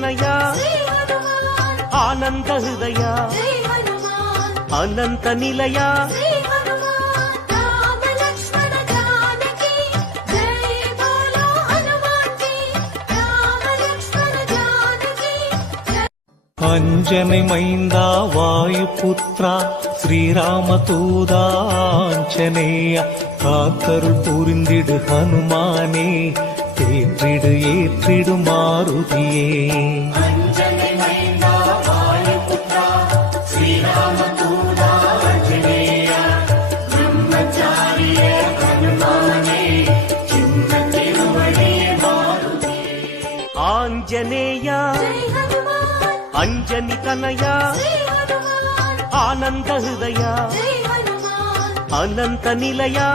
Tanaya Anand हृदया Anant Nilaya Anjani मैंदा Vayuputras श्रीरामतूदांजनेय कात्तरुள் புரிந்திடு हनुमाने ஏற்றிடு ஏற்றிடு மாருதியே Anjani मैंदा Vayuputras श्रीरामतूदांजनेय ब्रह्मचारिये हनुमाने Chinna तिरुवडिये मारुतिये Anjaneya Anjani Tanaya Anand हृदया Anant Nilaya